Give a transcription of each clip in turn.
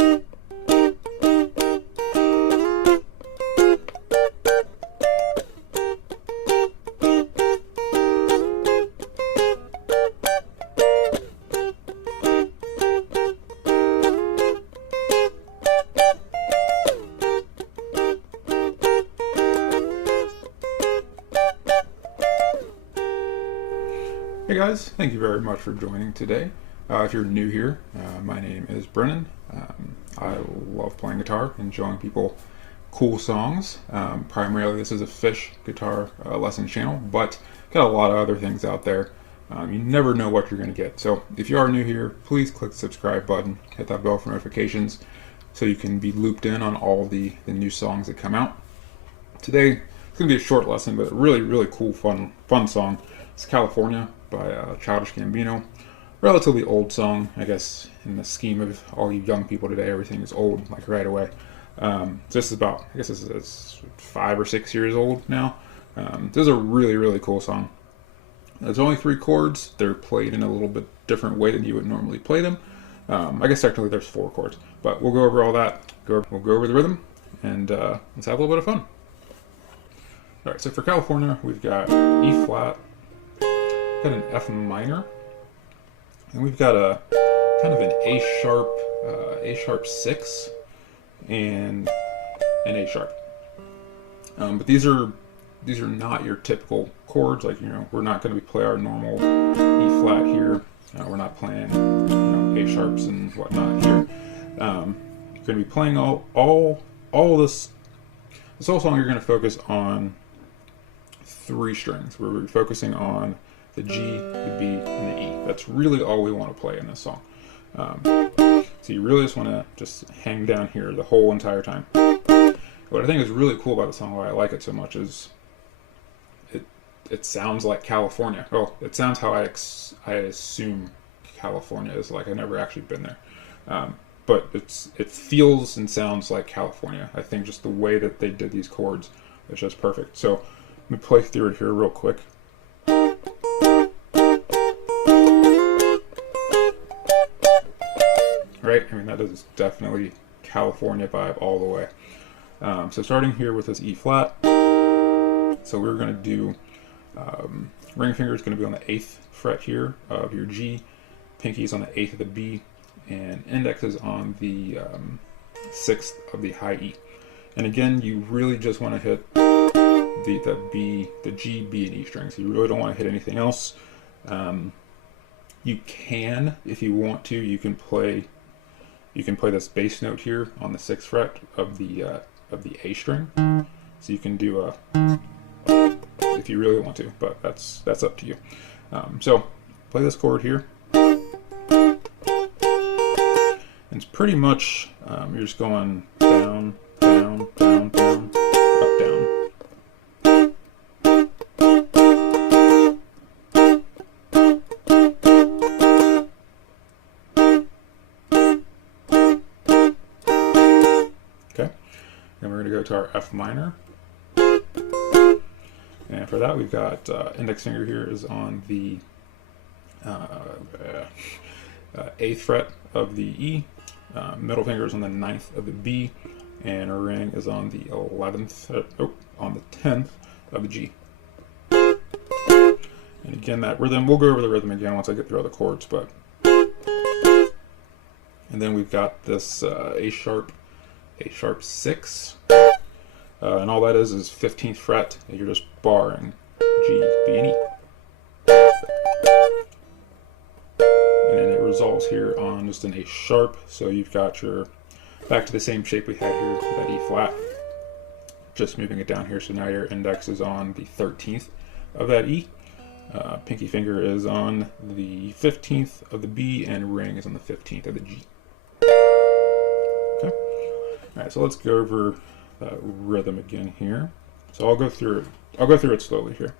Hey guys, thank you very much for joining today. If you're new here, my name is Brennan. I love playing guitar and showing people cool songs. Primarily this is a Phish guitar lesson channel, but got a lot of other things out there. You never know what you're going to get. So if you are new here, please click the subscribe button, hit that bell for notifications so you can be looped in on all the new songs that come out. Today, it's going to be a short lesson, but a really cool, fun song. It's California by Childish Gambino. Relatively old song, I guess, in the scheme of all you young people today. Everything is old, like right away. This is about, I guess this is 5 or 6 years old now. This is a really cool song. There's only 3 chords. They're played in a little bit different way than you would normally play them. I guess technically there's 4 chords, but we'll go over all that. We'll go over the rhythm, and let's have a little bit of fun. All right, so for California, we've got E flat, got an F minor, and we've got a kind of an A sharp 6, and an A sharp. But these are not your typical chords. Like, we're not going to be playing our normal E flat here. We're not playing A sharps and whatnot here. You're going to be playing all this whole song. You're going to focus on 3 strings. We're focusing on the G, the B, and the E. That's really all we want to play in this song. So you really just want to just hang down here the whole entire time. What I think is really cool about the song, why I like it so much, is it sounds like California. Well, it sounds how I assume California is like. I've never actually been there. But it feels and sounds like California. I think just the way that they did these chords is just perfect. So let me play through it here real quick. Right? I mean, that is definitely California vibe all the way. So starting here with this E flat. So we're going to do, ring finger is going to be on the 8th fret here of your G, pinky is on the 8th of the B, and index is on the 6th of the high E. And again, you really just want to hit the G, B, and E strings. You really don't want to hit anything else. You can, if you want to, you can play this bass note here on the 6th fret of the A string. So you can do a, if you really want to, but that's up to you. So play this chord here. And it's pretty much you're just going down, down, down, down, up, down. Then we're going to go to our F minor. And for that, we've got index finger here is on the 8th fret of the E, middle finger is on the 9th of the B, and our ring is on the 11th, on the 10th of the G. And again, that rhythm, we'll go over the rhythm again once I get through all the chords, but. And then we've got this A sharp 6, and all that is 15th fret, and you're just barring G, B, and E. And then it resolves here on just an A sharp, so you've got your, back to the same shape we had here with that E flat, just moving it down here, so now your index is on the 13th of that E, pinky finger is on the 15th of the B, and ring is on the 15th of the G. Okay. Alright, so let's go over that rhythm again here. So I'll go through it slowly here.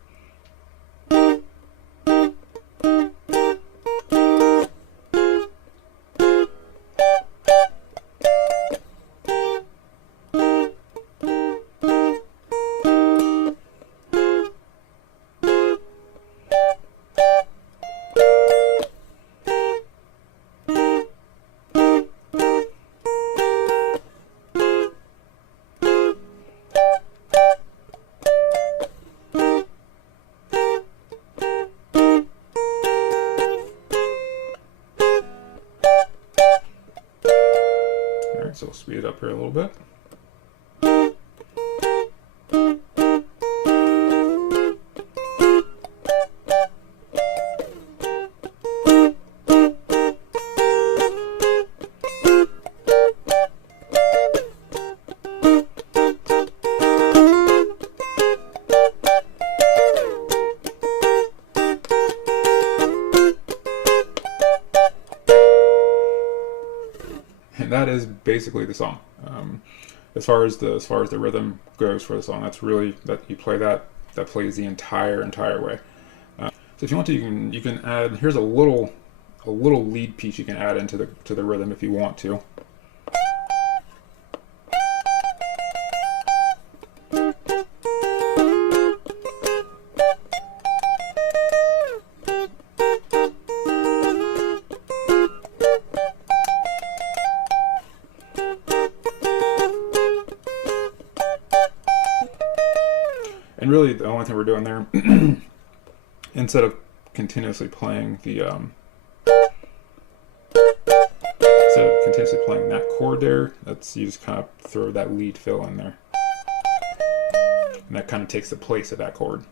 Alright, so we'll speed it up here a little bit. And that is basically the song. As far as the rhythm goes for the song, that's really that you play that plays the entire way. So if you want to, you can add. Here's a little lead piece you can add into the rhythm if you want to. And really, the only thing we're doing there, instead of continuously playing that chord there, you just kind of throw that lead fill in there, and that kind of takes the place of that chord.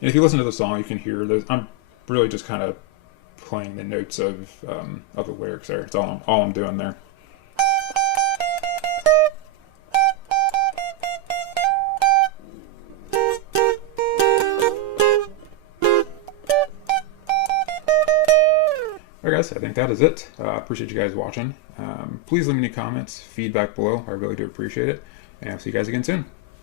And if you listen to the song, you can hear I'm really just kind of playing the notes of the lyrics there. It's all I'm doing there. Alright guys, I think that is it. Appreciate you guys watching. Please leave me any comments, feedback below. I really do appreciate it. And I'll see you guys again soon.